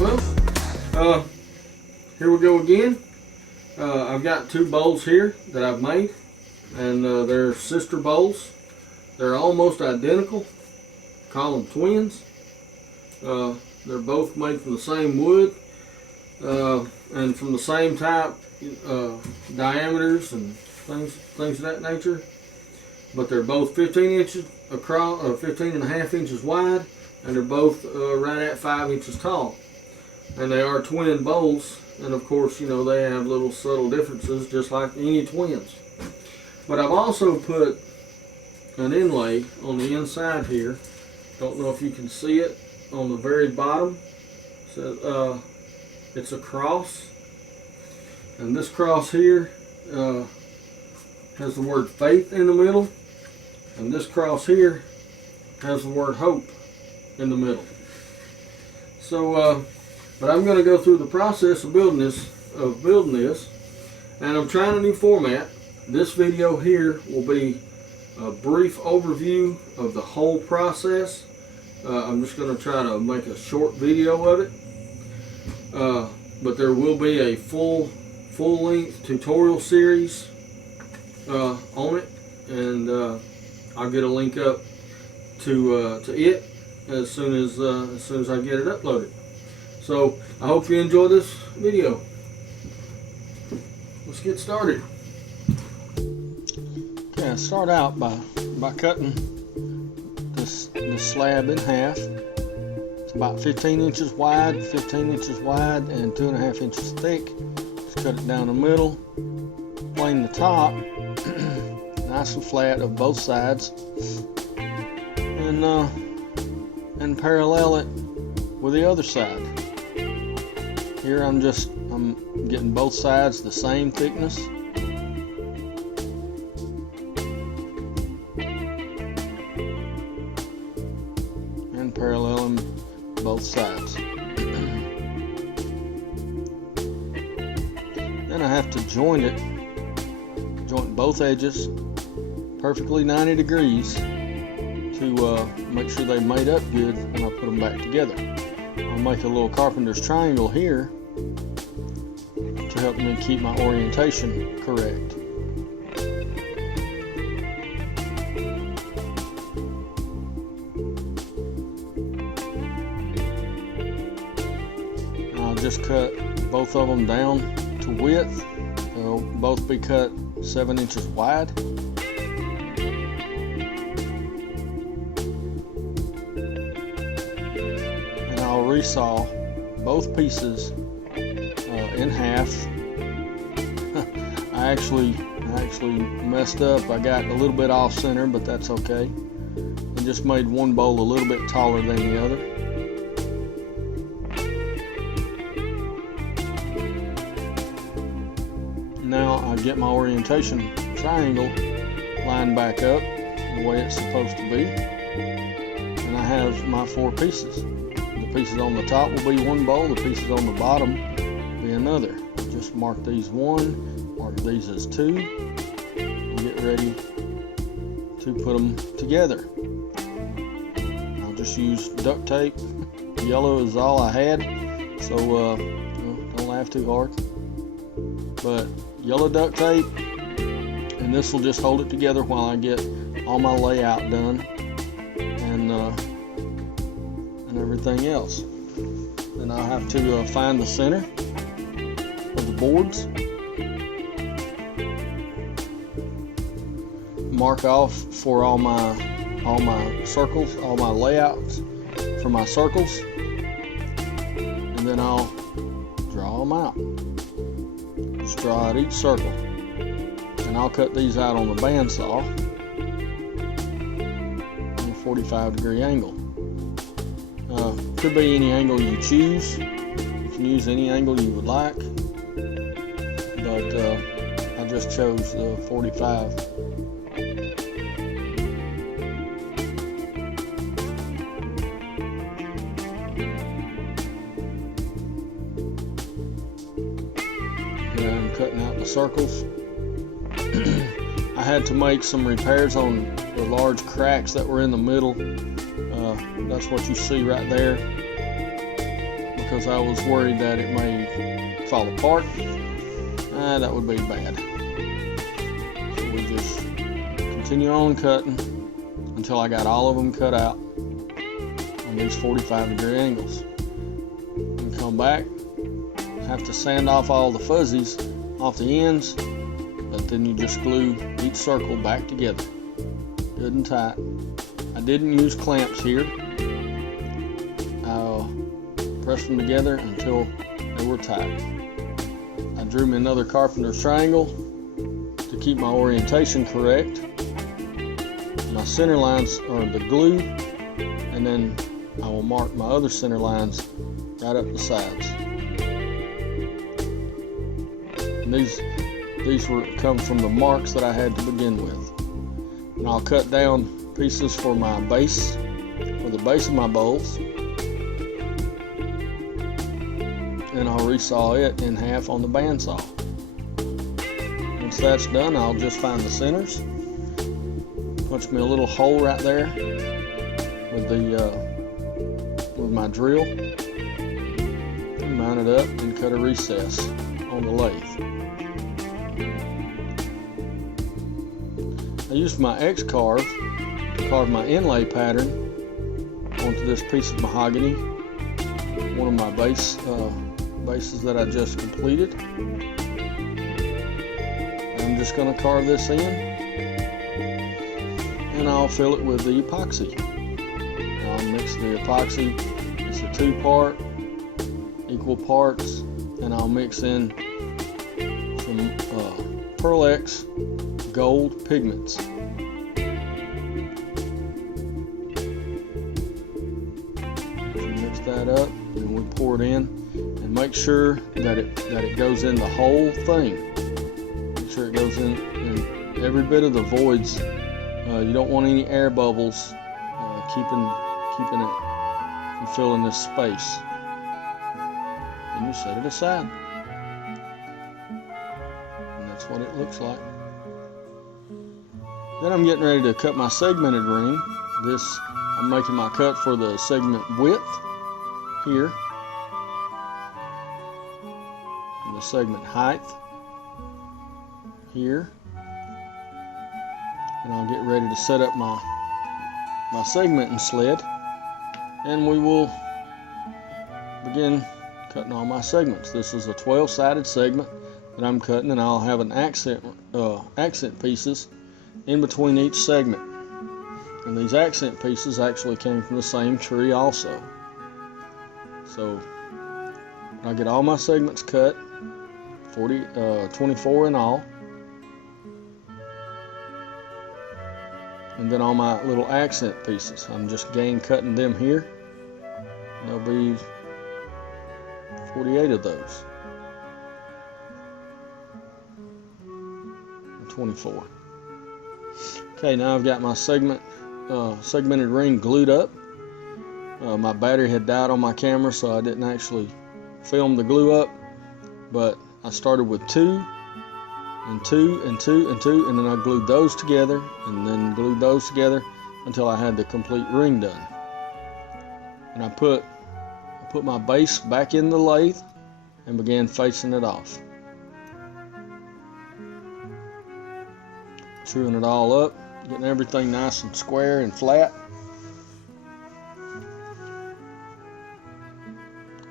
Well, here we go again. I've got two bowls here that I've made, and they're sister bowls. They're almost identical. Call them twins. They're both made from the same wood and from the same type diameters and things of that nature. But they're both 15 inches across, 15 and a half inches wide, and they're both right at 5 inches tall. And they are twin bowls, and of course, you know, they have little subtle differences just like any twins. But I've also put an inlay on the inside here. Don't know if you can see it on the very bottom. So it's a cross, and this cross here has the word faith in the middle, and this cross here has the word hope in the middle. So but I'm going to go through the process of building this, and I'm trying a new format. This video here will be a brief overview of the whole process. I'm just going to try to make a short video of it, but there will be a full-length tutorial series on it, and I'll get a link up to it as soon as I get it uploaded. So I hope you enjoy this video. Let's get started. Okay, I start out by cutting this slab in half. It's about 15 inches wide, and 2.5 inches thick. Just cut it down the middle, plane the top, nice and flat of both sides, and parallel it with the other side. Here I'm getting both sides the same thickness. And paralleling both sides. Then I have to joint both edges perfectly 90 degrees to make sure they made up good when I put them back together. I'll make a little carpenter's triangle here to help me keep my orientation correct. I'll just cut both of them down to width. They'll both be cut 7 inches wide. I'll resaw both pieces in half. I actually messed up. I got a little bit off center, but that's okay. And just made one bowl a little bit taller than the other. Now I get my orientation triangle lined back up the way it's supposed to be, and I have my 4 pieces. The pieces on the top will be one bowl, the pieces on the bottom be another. Just mark these 1, mark these as 2, and get ready to put them together. I'll just use duct tape. Yellow is all I had, so don't laugh too hard. But yellow duct tape, and this will just hold it together while I get all my layout done and everything else. Then I'll have to find the center of the boards, mark off for all my circles, all my layouts for my circles, and then I'll draw them out. Just draw out each circle, and I'll cut these out on the bandsaw on a 45-degree angle. Could be any angle you choose. You can use any angle you would like, but I just chose the 45. And I'm cutting out the circles. I had to make some repairs on the large cracks that were in the middle. That's what you see right there, because I was worried that it may fall apart. That would be bad. So we just continue on cutting until I got all of them cut out on these 45-degree angles. And come back, have to sand off all the fuzzies off the ends, but then you just glue each circle back together good and tight. I didn't use clamps here. I pressed them together until they were tight. I drew me another carpenter's triangle to keep my orientation correct. My center lines are the glue, and then I will mark my other center lines right up the sides. And these come from the marks that I had to begin with. And I'll cut down pieces for my base, for the base of my bowls, and I'll resaw it in half on the bandsaw. Once that's done, I'll just find the centers, punch me a little hole right there with my drill, and mount it up and cut a recess on the lathe. I used my X-carve to carve my inlay pattern onto this piece of mahogany, one of my bases that I just completed. I'm just going to carve this in, and I'll fill it with the epoxy. I'll mix the epoxy. It's a 2-part, equal parts, and I'll mix in some Pearl X gold pigments. Mix that up, and we pour it in, and make sure that it goes in the whole thing. Make sure it goes in every bit of the voids. You don't want any air bubbles keeping it from filling this space. And you set it aside, and that's what it looks like. Then I'm getting ready to cut my segmented ring. I'm making my cut for the segment width here, and the segment height here, and I'll get ready to set up my segmenting sled, and we will begin cutting all my segments. This is a 12-sided segment that I'm cutting, and I'll have an accent pieces in between each segment. And these accent pieces actually came from the same tree also. So I'll get all my segments cut, 24 in all. And then all my little accent pieces, I'm just gang cutting them here. There'll be 48 of those. 24. Okay, now I've got my segmented ring glued up. My battery had died on my camera, so I didn't actually film the glue up, but I started with 2 and 2 and 2 and 2, and then I glued those together, and then glued those together until I had the complete ring done. And I put my base back in the lathe and began facing it off, truing it all up, getting everything nice and square and flat.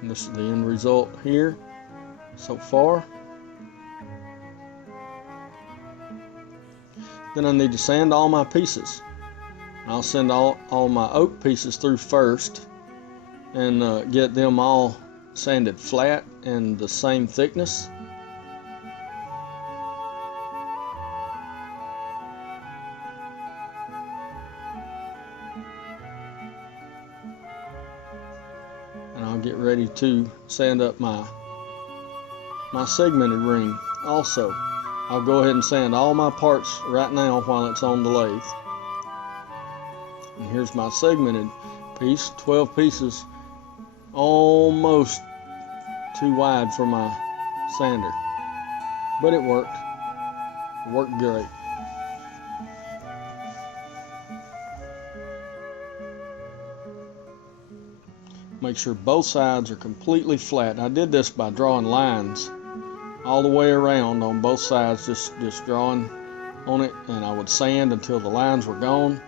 And this is the end result here so far. Then I need to sand all my pieces. I'll send all my oak pieces through first and get them all sanded flat and the same thickness. And I'll get ready to sand up my segmented ring also. I'll go ahead and sand all my parts right now while it's on the lathe. And here's my segmented piece, 12 pieces, almost too wide for my sander, but it worked. It worked great. make sure both sides are completely flat. And I did this by drawing lines all the way around on both sides, just drawing on it, and I would sand until the lines were gone,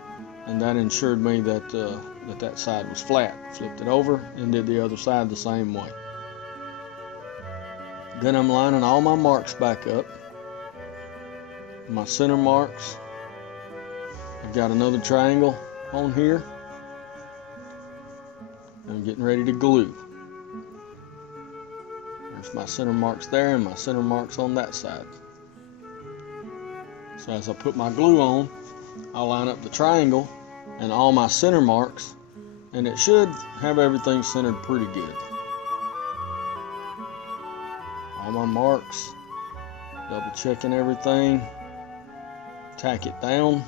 and that ensured me that that side was flat. Flipped it over and did the other side the same way. Then I'm lining all my marks back up. My center marks. I've got another triangle on here. I'm getting ready to glue. There's my center marks there and my center marks on that side. So as I put my glue on, I'll line up the triangle and all my center marks, and it should have everything centered pretty good. All my marks, double checking everything, tack it down,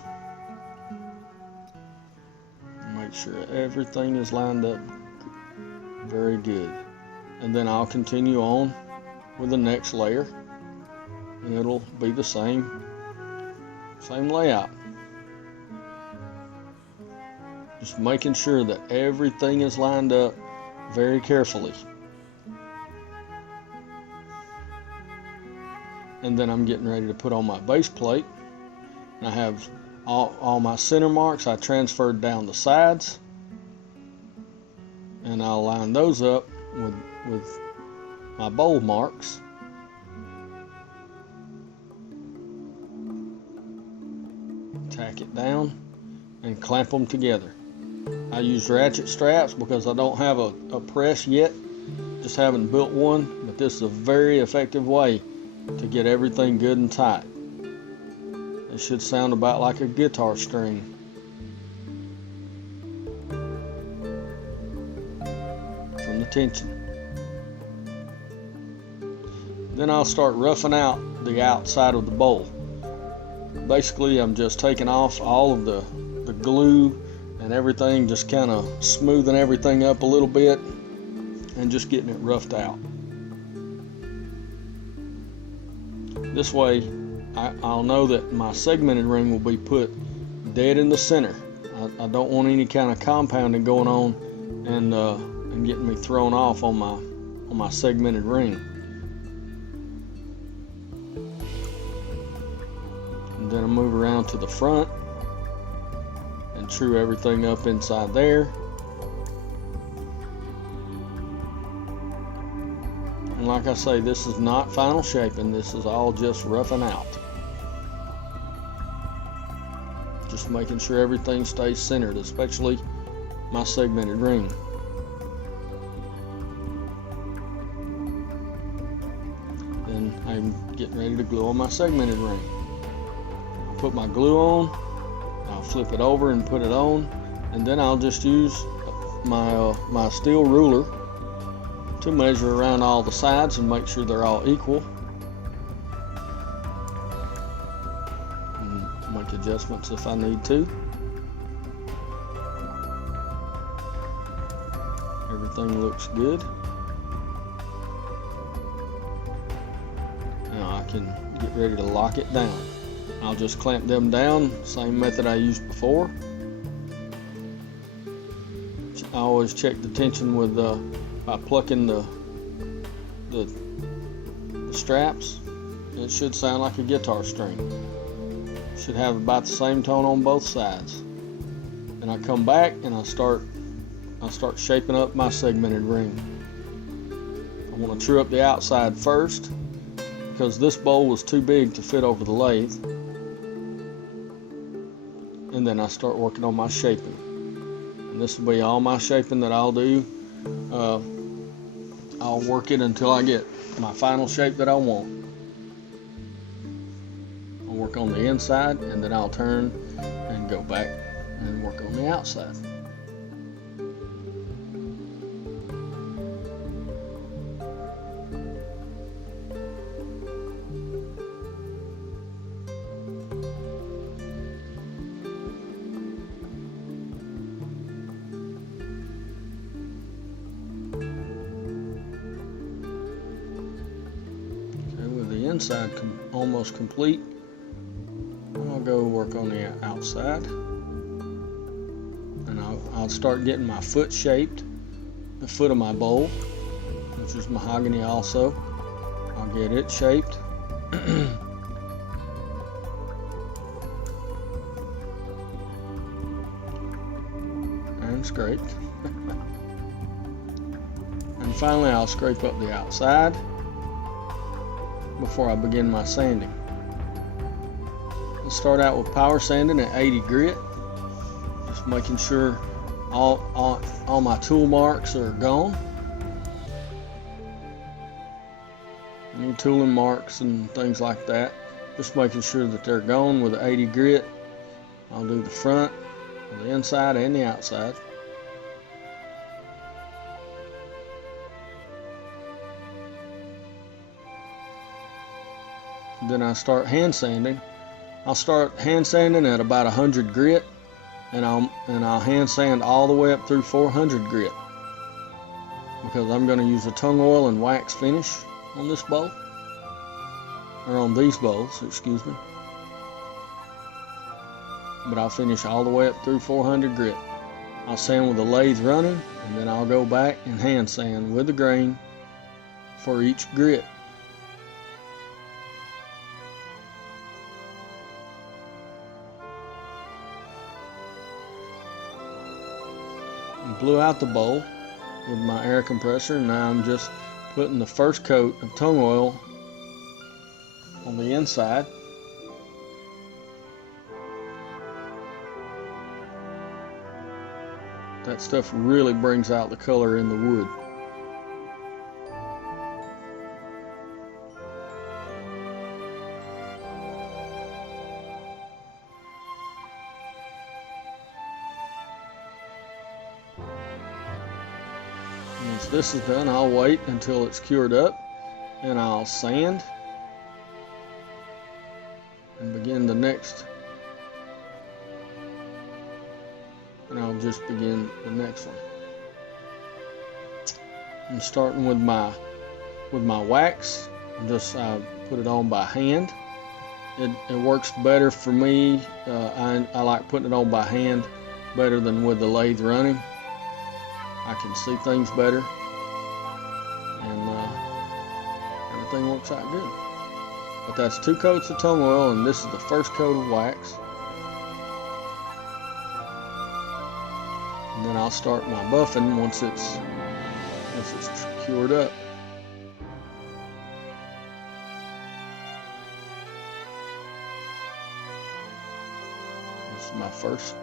and make sure everything is lined up very good. And then I'll continue on with the next layer, and it'll be the same layout. Just making sure that everything is lined up very carefully. And then I'm getting ready to put on my base plate. And I have all my center marks. I transferred down the sides, and I'll line those up with my bowl marks. Tack it down and clamp them together. I use ratchet straps because I don't have a press yet, just haven't built one, but this is a very effective way to get everything good and tight. It should sound about like a guitar string. From the tension. Then I'll start roughing out the outside of the bowl. Basically, I'm just taking off all of the glue and everything, just kind of smoothing everything up a little bit and just getting it roughed out. This way, I'll know that my segmented ring will be put dead in the center. I don't want any kind of compounding going on and getting me thrown off on my segmented ring. And then I move around to the front and true everything up inside there. And like I say, this is not final shaping, this is all just roughing out. Just making sure everything stays centered, especially my segmented ring. Then I'm getting ready to glue on my segmented ring. I'll put my glue on, I'll flip it over and put it on, and then I'll just use my steel ruler to measure around all the sides and make sure they're all equal. And make adjustments if I need to. Everything looks good. Now I can get ready to lock it down. I'll just clamp them down, same method I used before. I always check the tension with by plucking the straps. It should sound like a guitar string. It should have about the same tone on both sides. And I come back and I start shaping up my segmented ring. I want to true up the outside first because this bowl was too big to fit over the lathe. And then I start working on my shaping. And this will be all my shaping that I'll do. I'll work it until I get my final shape that I want. I'll work on the inside and then I'll turn and go back and work on the outside. Inside almost complete. I'll go work on the outside, and I'll start getting my foot shaped the foot of my bowl, which is mahogany also. I'll get it shaped. And scraped. And finally I'll scrape up the outside before I begin my sanding. I'll start out with power sanding at 80 grit, just making sure all my tool marks are gone. Any tooling marks and things like that, just making sure that they're gone with 80 grit. I'll do the front, the inside, and the outside. Then I start hand sanding. I'll start hand sanding at about 100 grit, and I'll hand sand all the way up through 400 grit, because I'm going to use a tung oil and wax finish on this bowl, or on these bowls, excuse me. But I'll finish all the way up through 400 grit. I'll sand with the lathe running, and then I'll go back and hand sand with the grain for each grit. Blew out the bowl with my air compressor, and now I'm just putting the first coat of tung oil on the inside. That stuff really brings out the color in the wood. Once this is done, I'll wait until it's cured up, and I'll sand and begin the next. And I'll just begin the next one. I'm starting with my wax. I put it on by hand. It works better for me. I like putting it on by hand better than with the lathe running. I can see things better, and everything works out good. But that's 2 coats of tung oil, and this is the first coat of wax. And then I'll start my buffing once it's cured up. This is my first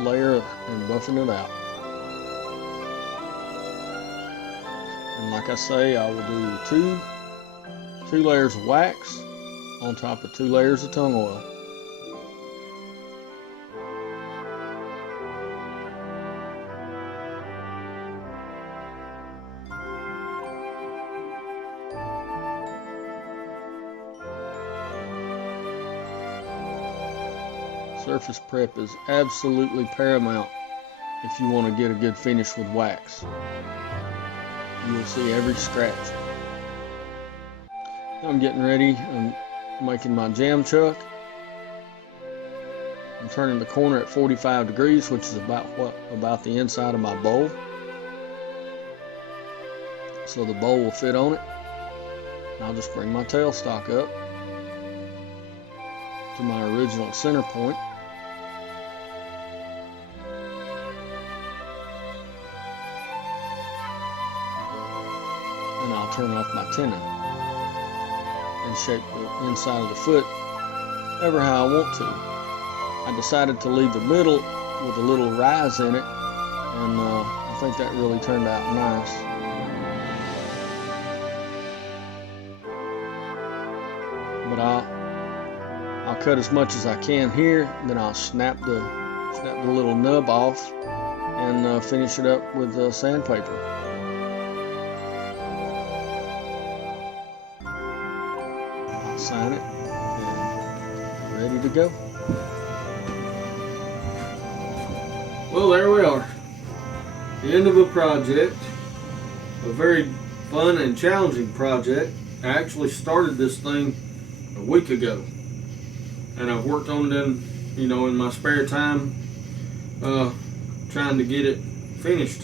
layer and buffing it out. And like I say, I will do two layers of wax on top of 2 layers of tung oil. Surface prep is absolutely paramount if you want to get a good finish with wax. You will see every scratch. I'm getting ready. I'm making my jam chuck. I'm turning the corner at 45 degrees, which is about the inside of my bowl, so the bowl will fit on it. I'll just bring my tailstock up to my original center point. And I'll turn off my tenon and shape the inside of the foot ever how I want to. I decided to leave the middle with a little rise in it, and I think that really turned out nice. But I'll cut as much as I can here, then I'll snap the little nub off and finish it up with sandpaper. I'll sign it and ready to go. Well, there we are. The end of a project. A very fun and challenging project. I actually started this thing a week ago, and I've worked on it in my spare time, trying to get it finished.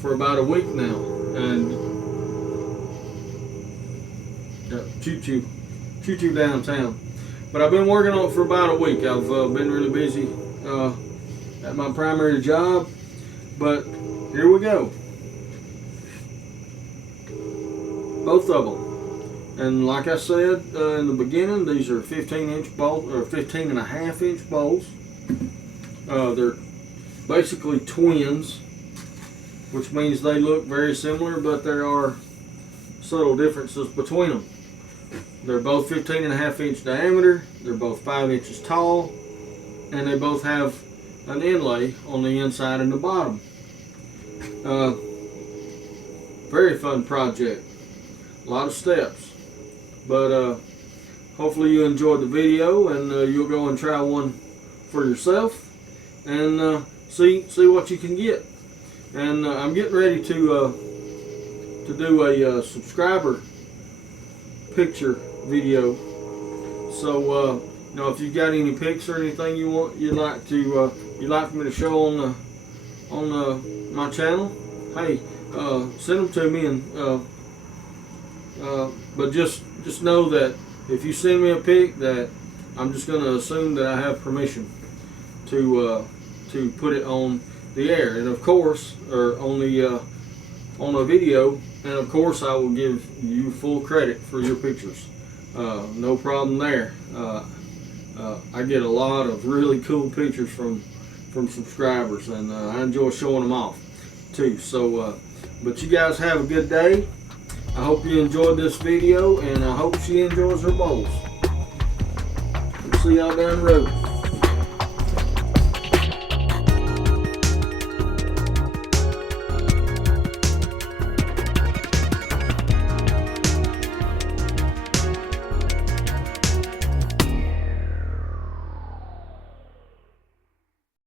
for about a week now, and choo-choo downtown. But I've been working on it for about a week. I've been really busy at my primary job, but here we go. Both of them. And like I said in the beginning, these are 15-inch bolts, or 15.5-inch bolts. They're basically twins, which means they look very similar, but there are subtle differences between them. They're both 15.5-inch diameter, they're both 5 inches tall, and they both have an inlay on the inside and the bottom. Very fun project. A lot of steps. But hopefully you enjoyed the video, and you'll go and try one for yourself and see what you can get. And I'm getting ready to do a subscriber picture video. So you know, if you've got any pics or anything you'd like for me to show on my channel, hey, send them to me. And but just know that if you send me a pic, that I'm just going to assume that I have permission to put it on the air, and of course, or on a video, and of course I will give you full credit for your pictures. No problem there. I get a lot of really cool pictures from subscribers, and I enjoy showing them off too. So, but you guys have a good day. I hope you enjoyed this video, and I hope she enjoys her bowls. We'll see y'all down the road.